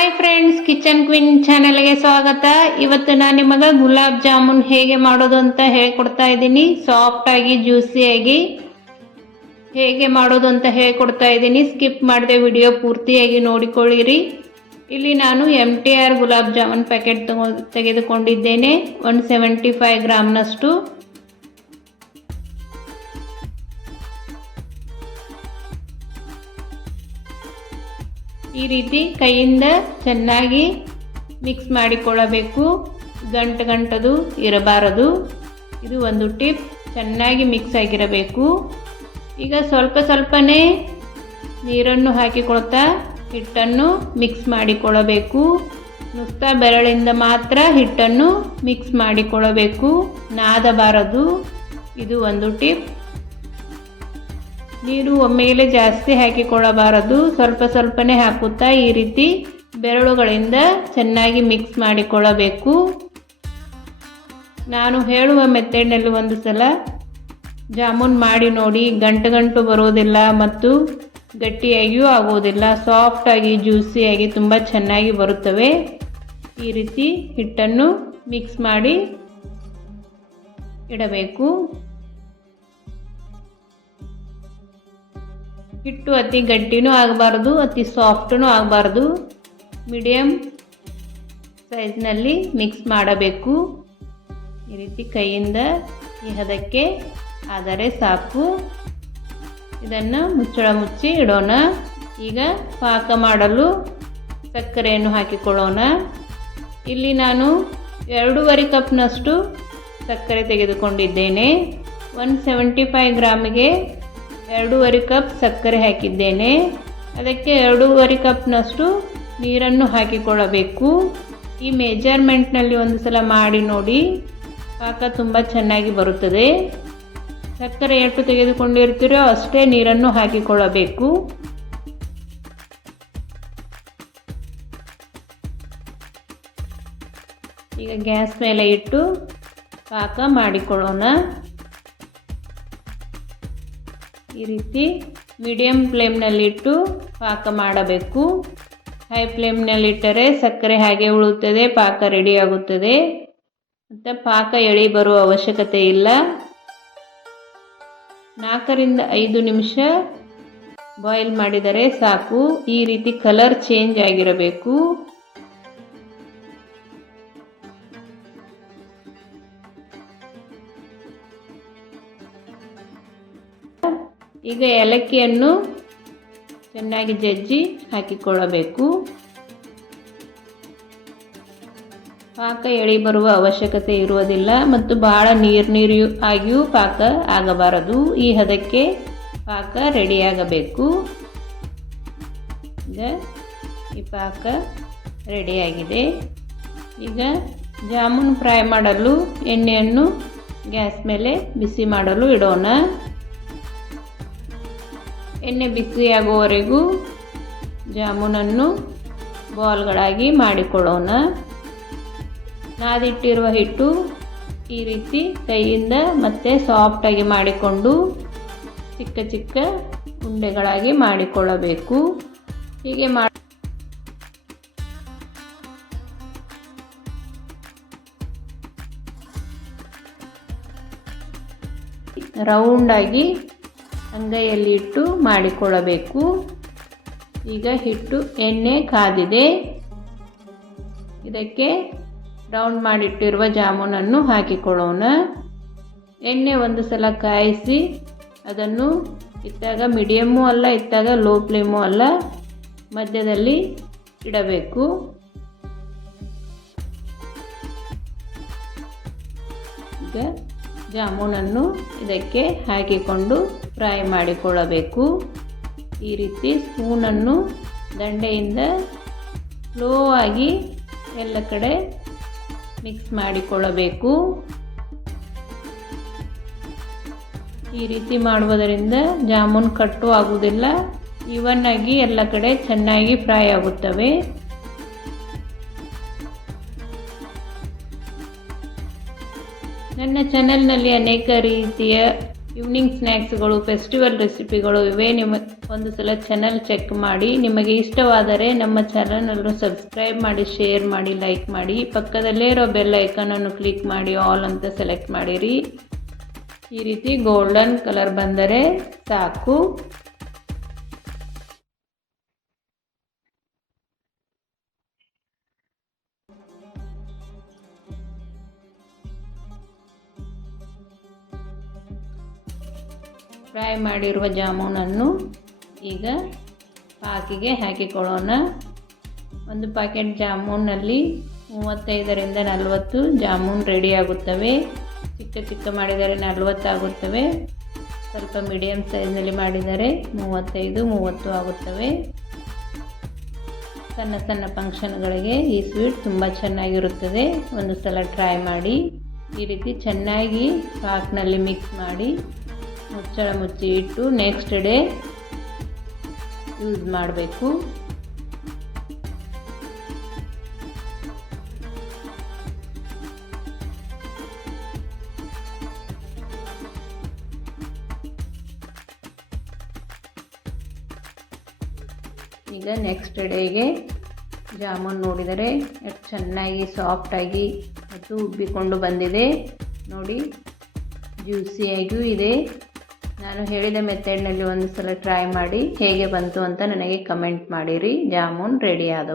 Hi friends, kitchen queen ಚಾನೆಲ್ಗೆ ಸ್ವಾಗತ. ಇವತ್ತು ನಾನು ನಿಮಗೆ ಗುಲಾಬ್ ಜಾಮೂನ್ ಹೇಗೆ ಮಾಡೋದು ಅಂತ ಹೇಳ್ಕೊಡ್ತಾ ಇದ್ದೀನಿ. ಸಾಫ್ಟ್ ಆಗಿ ಜ್ಯೂಸಿಯಾಗಿ ಹೇಗೆ ಮಾಡೋದು ಅಂತ ಹೇಳ್ಕೊಡ್ತಾ ಇದ್ದೀನಿ. ಸ್ಕಿಪ್ ಮಾಡದೆ ವಿಡಿಯೋ ಪೂರ್ತಿಯಾಗಿ ನೋಡಿಕೊಳ್ಳಿರಿ. ಇಲ್ಲಿ ನಾನು MTR ಗುಲಾಬ್ ಜಾಮೂನ್ ಪ್ಯಾಕೆಟ್ ತೆಗೆದುಕೊಂಡಿದ್ದೇನೆ. 175 ಗ್ರಾಮ್ನಷ್ಟು. ಈ ರೀತಿ ಕೈಯಿಂದ ಚೆನ್ನಾಗಿ ಮಿಕ್ಸ್ ಮಾಡಿಕೊಳ್ಳಬೇಕು. ಗಂಟದು ಇರಬಾರದು. ಇದು ಒಂದು ಟಿಪ್. ಚೆನ್ನಾಗಿ ಮಿಕ್ಸ್ ಆಗಿರಬೇಕು. ಈಗ ಸ್ವಲ್ಪನೇ ನೀರನ್ನು ಹಾಕಿಕೊಳ್ತಾ ಹಿಟ್ಟನ್ನು ಮಿಕ್ಸ್ ಮಾಡಿಕೊಳ್ಳಬೇಕು. ನುಸ್ತಾ ಬೆರಳಿಂದ ಮಾತ್ರ ಹಿಟ್ಟನ್ನು ಮಿಕ್ಸ್ ಮಾಡಿಕೊಳ್ಳಬೇಕು, ನಾದಬಾರದು. ಇದು ಒಂದು ಟಿಪ್. ನೀರು ಒಮ್ಮೆಲೆ ಜಾಸ್ತಿ ಹಾಕಿಕೊಳ್ಳಬಾರದು. ಸ್ವಲ್ಪನೇ ಹಾಕುತ್ತಾ ಈ ರೀತಿ ಬೆರಳುಗಳಿಂದ ಚೆನ್ನಾಗಿ ಮಿಕ್ಸ್ ಮಾಡಿಕೊಳ್ಳಬೇಕು. ನಾನು ಹೇಳುವ ಮೆಥಡ್ನಲ್ಲಿ ಒಂದು ಸಲ ಜಾಮೂನ್ ಮಾಡಿ ನೋಡಿ. ಗಂಟು ಬರೋದಿಲ್ಲ ಮತ್ತು ಗಟ್ಟಿಯಾಗಿಯೂ ಆಗೋದಿಲ್ಲ. ಸಾಫ್ಟಾಗಿ ಜ್ಯೂಸಿಯಾಗಿ ತುಂಬ ಚೆನ್ನಾಗಿ ಬರುತ್ತವೆ. ಈ ರೀತಿ ಹಿಟ್ಟನ್ನು ಮಿಕ್ಸ್ ಮಾಡಿ ಇಡಬೇಕು. ಹಿಟ್ಟು ಅತಿ ಗಟ್ಟಿನೂ ಆಗಬಾರ್ದು, ಅತಿ ಸಾಫ್ಟೂ ಆಗಬಾರ್ದು. ಮೀಡಿಯಮ್ ಸೈಜ್ನಲ್ಲಿ ಮಿಕ್ಸ್ ಮಾಡಬೇಕು. ಈ ರೀತಿ ಕೈಯಿಂದ ಈ ಹದಕ್ಕೆ ಆದರೆ ಸಾಕು. ಇದನ್ನು ಮುಚ್ಚಳ ಮುಚ್ಚಿ ಇಡೋಣ. ಈಗ ಪಾಕ ಮಾಡಲು ಸಕ್ಕರೆಯನ್ನು ಹಾಕಿಕೊಳ್ಳೋಣ. ಇಲ್ಲಿ ನಾನು 2.5 ಕಪ್ನಷ್ಟು ಸಕ್ಕರೆ ತೆಗೆದುಕೊಂಡಿದ್ದೇನೆ. 175 ಗ್ರಾಮಿಗೆ 2.5 ಕಪ್ ಸಕ್ಕರೆ ಹಾಕಿದ್ದೇನೆ. ಅದಕ್ಕೆ 2.5 ಕಪ್ನಷ್ಟು ನೀರನ್ನು ಹಾಕಿಕೊಳ್ಳಬೇಕು. ಈ ಮೆಜರ್ಮೆಂಟ್ನಲ್ಲಿ ಒಂದು ಸಲ ಮಾಡಿ ನೋಡಿ. ಪಾಕ ತುಂಬ ಚೆನ್ನಾಗಿ ಬರುತ್ತದೆ. ಸಕ್ಕರೆ ಎಷ್ಟು ತೆಗೆದುಕೊಂಡಿರ್ತೀರೋ ಅಷ್ಟೇ ನೀರನ್ನು ಹಾಕಿಕೊಳ್ಳಬೇಕು. ಈಗ ಗ್ಯಾಸ್ ಮೇಲೆ ಇಟ್ಟು ಪಾಕ ಮಾಡಿಕೊಳ್ಳೋಣ. ಈ ರೀತಿ ಮೀಡಿಯಮ್ ಫ್ಲೇಮ್ನಲ್ಲಿಟ್ಟು ಪಾಕ ಮಾಡಬೇಕು. ಹೈ ಫ್ಲೇಮ್ನಲ್ಲಿಟ್ಟರೆ ಸಕ್ಕರೆ ಹಾಗೆ ಉಳುತ್ತದೆ, ಪಾಕ ರೆಡಿ ಆಗುತ್ತದೆ. ಮತ್ತು ಪಾಕ ಎಳಿ ಬರುವ ಅವಶ್ಯಕತೆ ಇಲ್ಲ. 4 ರಿಂದ 5 ನಿಮಿಷ ಬಾಯ್ಲ್ ಮಾಡಿದರೆ ಸಾಕು. ಈ ರೀತಿ ಕಲರ್ ಚೇಂಜ್ ಆಗಿರಬೇಕು. ಈಗ ಏಲಕ್ಕಿಯನ್ನು ಚೆನ್ನಾಗಿ ಜಜ್ಜಿ ಹಾಕಿಕೊಳ್ಳಬೇಕು. ಪಾಕ ಎಳಿ ಬರುವ ಅವಶ್ಯಕತೆ ಇರುವುದಿಲ್ಲ ಮತ್ತು ಬಹಳ ನೀರು ಆಗಿಯೂ ಪಾಕ ಆಗಬಾರದು. ಈ ಹದಕ್ಕೆ ಪಾಕ ರೆಡಿಯಾಗಬೇಕು. ಈಗ ಈ ಪಾಕ ರೆಡಿಯಾಗಿದೆ. ಈಗ ಜಾಮೂನ್ ಫ್ರೈ ಮಾಡಲು ಎಣ್ಣೆಯನ್ನು ಗ್ಯಾಸ್ ಮೇಲೆ ಬಿಸಿ ಮಾಡಲು ಇಡೋಣ. ಎಣ್ಣೆ ಬಿಸಿಯಾಗುವವರೆಗೂ ಜಾಮೂನನ್ನು ಬಾಲ್ಗಳಾಗಿ ಮಾಡಿಕೊಳ್ಳೋಣ. ನಾದಿಟ್ಟಿರುವ ಹಿಟ್ಟು ಈ ರೀತಿ ಕೈಯಿಂದ ಮತ್ತೆ ಸಾಫ್ಟಾಗಿ ಮಾಡಿಕೊಂಡು ಚಿಕ್ಕ ಉಂಡೆಗಳಾಗಿ ಮಾಡಿಕೊಳ್ಳಬೇಕು. ಹೀಗೆ ರೌಂಡಾಗಿ ಅಂಗೈಯಲ್ಲಿ ಇಟ್ಟು ಮಾಡಿಕೊಳ್ಳಬೇಕು. ಈಗ ಹಿಟ್ಟು ಎಣ್ಣೆ ಕಾದಿದೆ. ಇದಕ್ಕೆ ರೌಂಡ್ ಮಾಡಿಟ್ಟಿರುವ ಜಾಮೂನನ್ನು ಹಾಕಿಕೊಳ್ಳೋಣ. ಎಣ್ಣೆ ಒಂದು ಸಲ ಕಾಯಿಸಿ ಅದನ್ನು ಇತ್ತಾಗ ಮೀಡಿಯಮ್ಮು ಅಲ್ಲ, ಇತ್ತಾಗ ಲೋ ಫ್ಲೇಮು ಅಲ್ಲ, ಮಧ್ಯದಲ್ಲಿ ಇಡಬೇಕು. ಈಗ ಜಾಮೂನನ್ನು ಇದಕ್ಕೆ ಹಾಕಿಕೊಂಡು ಫ್ರೈ ಮಾಡಿಕೊಳ್ಳಬೇಕು. ಈ ರೀತಿ ಸ್ಪೂನನ್ನು ದಂಡೆಯಿಂದ ಸ್ಲೋ ಆಗಿ ಎಲ್ಲ ಕಡೆ ಮಿಕ್ಸ್ ಮಾಡಿಕೊಳ್ಳಬೇಕು. ಈ ರೀತಿ ಮಾಡುವುದರಿಂದ ಜಾಮೂನ್ ಕಟ್ಟು ಆಗುವುದಿಲ್ಲ. ಈವನ್ ಆಗಿ ಎಲ್ಲ ಕಡೆ ಚೆನ್ನಾಗಿ ಫ್ರೈ ಆಗುತ್ತವೆ. ನನ್ನ ಚಾನೆಲ್ನಲ್ಲಿ ಅನೇಕ ರೀತಿಯ ಈವ್ನಿಂಗ್ ಸ್ನ್ಯಾಕ್ಸ್ಗಳು, ಫೆಸ್ಟಿವಲ್ ರೆಸಿಪಿಗಳು ಇವೇ. ಒಂದು ಸಲ ಚಾನಲ್ ಚೆಕ್ ಮಾಡಿ. ನಿಮಗೆ ಇಷ್ಟವಾದರೆ ನಮ್ಮ ಚಾನಲನ್ನು ಸಬ್ಸ್ಕ್ರೈಬ್ ಮಾಡಿ, ಶೇರ್ ಮಾಡಿ, ಲೈಕ್ ಮಾಡಿ. ಪಕ್ಕದಲ್ಲೇ ಇರೋ ಬೆಲ್ ಐಕಾನನ್ನು ಕ್ಲಿಕ್ ಮಾಡಿ ಆಲ್ ಅಂತ ಸೆಲೆಕ್ಟ್ ಮಾಡಿರಿ. ಈ ರೀತಿ ಗೋಲ್ಡನ್ ಕಲರ್ ಬಂದರೆ ಸಾಕು. ಫ್ರೈ ಮಾಡಿರುವ ಜಾಮೂನನ್ನು ಈಗ ಪಾಕಿಗೆ ಹಾಕಿಕೊಳ್ಳೋಣ. ಒಂದು ಪ್ಯಾಕೆಟ್ ಜಾಮೂನಲ್ಲಿ 35ರಿಂದ 40 ಜಾಮೂನ್ ರೆಡಿ ಆಗುತ್ತವೆ. ಚಿಕ್ಕ ಮಾಡಿದರೆ 40 ಆಗುತ್ತವೆ. ಸ್ವಲ್ಪ ಮೀಡಿಯಮ್ ಸೈಜ್ನಲ್ಲಿ ಮಾಡಿದರೆ 35-30 ಆಗುತ್ತವೆ. ಸಣ್ಣ ಫಂಕ್ಷನ್ಗಳಿಗೆ ಈ ಸ್ವೀಟ್ ತುಂಬ ಚೆನ್ನಾಗಿರುತ್ತದೆ. ಒಂದು ಸಲ ಟ್ರೈ ಮಾಡಿ. ಈ ರೀತಿ ಚೆನ್ನಾಗಿ ಪಾಕ್ನಲ್ಲಿ ಮಿಕ್ಸ್ ಮಾಡಿ ಮುಚ್ಚಳ ಮುಚ್ಚಿ ಇಟ್ಟು ನೆಕ್ಸ್ಟ್ ಡೇ ಯೂಸ್ ಮಾಡಬೇಕು. ಈಗ ನೆಕ್ಸ್ಟ್ ಡೇಗೆ ಜಾಮೂನ್ ನೋಡಿದರೆ ಎಷ್ಟು ಚೆನ್ನಾಗಿ ಸಾಫ್ಟಾಗಿ ಮತ್ತು ಉಬ್ಬಿಕೊಂಡು ಬಂದಿದೆ ನೋಡಿ. ಜ್ಯೂಸಿಯಾಗಿಯೂ ಇದೆ. ನಾನು ಹೇಳಿದ ಮೆಥಡ್ನಲ್ಲಿ ಒಂದು ಸಲ ಟ್ರೈ ಮಾಡಿ ಹೇಗೆ ಬಂತು ಅಂತ ನನಗೆ ಕಮೆಂಟ್ ಮಾಡಿರಿ. ಜಾಮೂನ್ ರೆಡಿ ಆದವು.